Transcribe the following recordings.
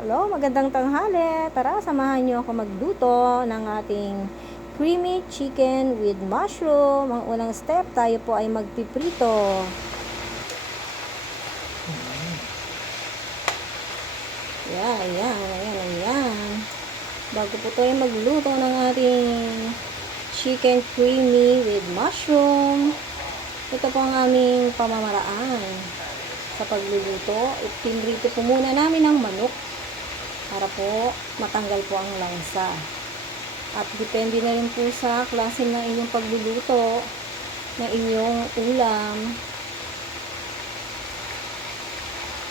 Hello, magandang tanghali. Tara, samahan niyo ako magluto ng ating creamy chicken with mushroom. Ang unang step, tayo po ay magpiprito. Ayan. Bago po tayo magluto ng ating chicken creamy with mushroom, ito po ang aming pamamaraan sa pagluluto. Ipinrito po muna namin ang manok para po matanggal po ang lansa. At depende na rin po sa klase ng inyong pagluluto na inyong ulam.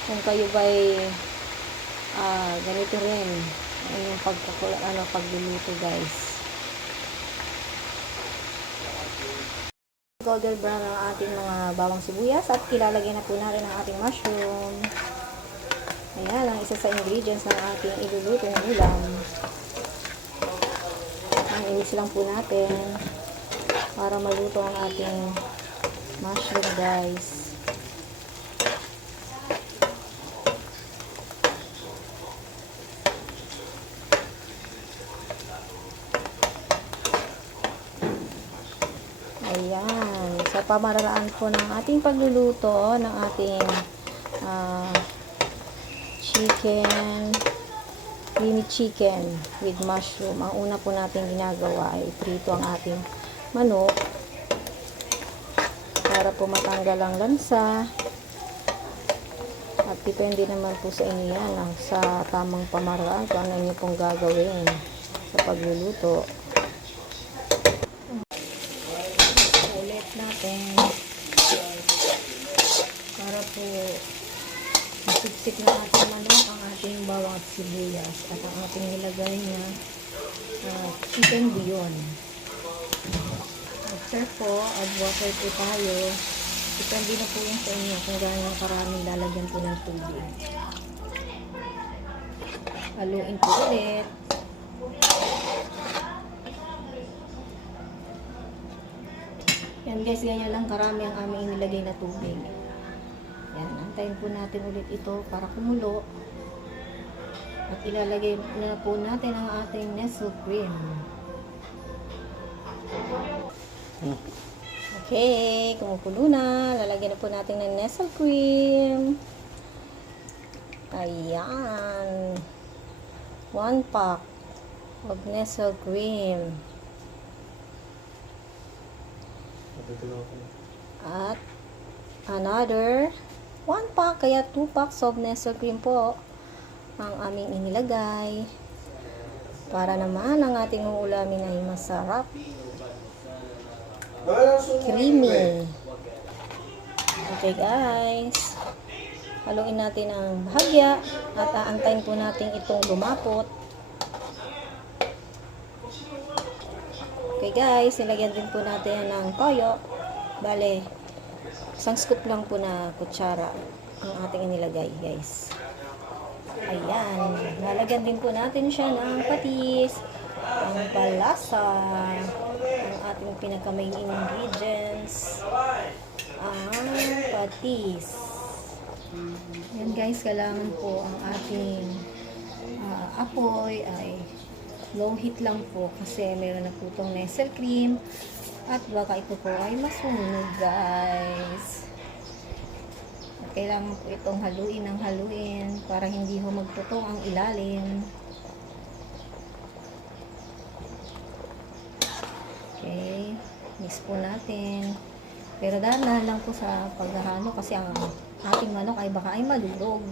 Kung kayo ba'y ganito rin ang inyong pagluluto, guys. Golden brown ang ating mga bawang sibuyas at ilalagay na po natin ang ating mushroom. Ayan, ang isa sa ingredients ng ating iluluto ng ulam. Ang inis lang po natin para maluto ang ating mushroom, guys. Ayan, sa pamaraan po ng ating pagluluto ng ating creamy chicken with mushroom. Ang una po natin ginagawa ay prito ang ating manok para po matanggal ang lansa. At depende naman po sa inyo yan, sa tamang pamaraan kung ano nyo pong gagawin sa pagluluto. Ulit natin para po masiksik na ating manok ang ating bawang at sibuyas at ang ating nilagay na chicken bouillon. After po, add water po tayo. Depende na po yung sa inyo kung gano'ng karaming lalagyan po ng tubig. Haluin po ulit. Yan guys, ganyan lang karami ang aming inilagay na tubig. Yan, antayin po natin ulit ito para kumulo. At ilalagay na po natin ang ating nestle cream. Okay, kumukulo na. Lalagyan na po natin ng nestle cream. Ayan. 1 pack of nestle cream. At another 1 pack, kaya 2 packs of nestle cream po ang aming inilagay para naman ang ating uulamin ay masarap, creamy. Okay guys, haluin natin ang bahagya at aantayin po natin itong lumapot. Okay guys, ilagyan din po natin ng toyo. Bale, isang scoop lang po na kutsara ang ating inilagay, guys. Ayan, lalagyan din po natin siya ng patis, ang palasa, ang ating pinaka-main ingredients, ang patis. Ayan guys, kailangan po ang ating apoy ay low heat lang po kasi meron na po itong nestle cream at baka ito po ay masunog, guys. At kailangan po itong haluin ng haluin para hindi ho magtutong ang ilalim. Okay, mix po natin. Pero dahan lang po sa paghahalo kasi ang ating manok ay baka ay malulog.